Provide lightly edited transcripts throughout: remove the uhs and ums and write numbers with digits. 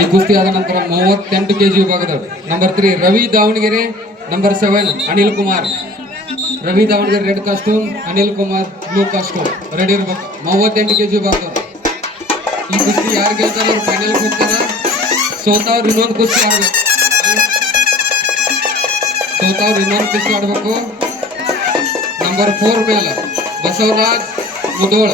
ಈ ಕುಸ್ತಿ ಆದ ನಂತರ 38 kg ವಿಭಾಗದ number 3 Ravi Davanagere, number 7 Anil Kumar. Ravi Davanagere red costume, Anil Kumar blue costume. Ready ಇರ್ಬೇಕು. 38 kg ವಿಭಾಗದ ಈ ಕುಸ್ತಿ ಯಾರು ಗೆಲ್ತಾರ ಅವ್ರು ಫೈನಲ್ ಹೋಗ್ತಾರ. ಸೋತವ್ರು ಇನ್ನೊಂದು ಕುಸ್ತಿ ಆಡ್ಬೇಕು. ಕುಸ್ತಿ ಆಡ್ಬೇಕು. ನಂಬರ್ 4 ಮೇಲೆ ಬಸವರಾಜ್ ಮುದೋಳ.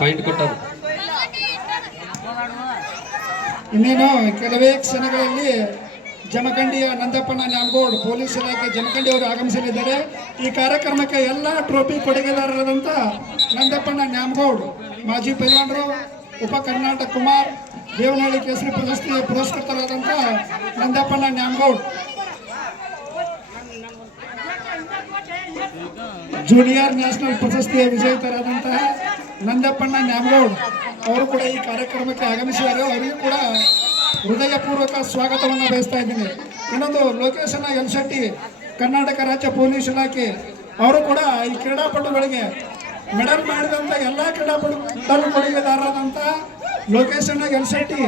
ಪಾಯಿಂಟ್ ಕೊಟ್ಟರು. ಇನ್ನೇನು ಕೆಲವೇ ಕ್ಷಣಗಳಲ್ಲಿ ಜಮಖಂಡಿಯ ನಂದಪ್ಪಣ್ಣ ನ್ಯಾಮಗೌಡ್ ಪೊಲೀಸ್ ಇಲಾಖೆ ಜಮಖಂಡಿ ಅವರು ಆಗಮಿಸಲಿದ್ದಾರೆ. ಈ ಕಾರ್ಯಕ್ರಮಕ್ಕೆ ಎಲ್ಲ ಟ್ರೋಫಿ ಕೊಡುಗೆದಾರರಾದಂಥ ನಂದಪ್ಪಣ್ಣ ನ್ಯಾಮಗೌಡ್, ಮಾಜಿ ಪೈಲ್ವಾನರು, ಉಪ ಕರ್ನಾಟಕ ಕುಮಾರ್, ದೇವನಹಳ್ಳಿ ಕೇಸರಿ ಪ್ರಶಸ್ತಿ ಪುರಸ್ಕೃತರಾದಂಥ ನಂದಪ್ಪಣ್ಣ ನ್ಯಾಮಗೌಡ್, ಜೂನಿಯರ್ ನ್ಯಾಷನಲ್ ಪ್ರಶಸ್ತಿಯ ವಿಜೇತರಾದಂತಹ ನಂದಪ್ಪಣ್ಣ ನ್ಯಾಮಗೌಡ್ ಅವರು ಕೂಡ ಈ ಕಾರ್ಯಕ್ರಮಕ್ಕೆ ಆಗಮಿಸಿದ್ದಾರೆ. ಅವರಿಗೂ ಕೂಡ ಹೃದಯಪೂರ್ವಕ ಸ್ವಾಗತವನ್ನು ಬಯಸ್ತಾ ಇದ್ದೀನಿ. ಇನ್ನೊಂದು ಲೋಕೇಶನ ಯಲಶೆಟ್ಟಿ, ಕರ್ನಾಟಕ ರಾಜ್ಯ ಪೊಲೀಸ್ ಇಲಾಖೆ, ಅವರು ಕೂಡ ಈ ಕ್ರೀಡಾಪಟುಗಳಿಗೆ ಮೆಡಲ್ ಮಾಡಿದಂಥ ಎಲ್ಲ ಕ್ರೀಡಾಪಟು ಕೊಡುಗೆದಾರರಾದಂಥ ಲೋಕೇಶನ ಯಲಶೆಟ್ಟಿ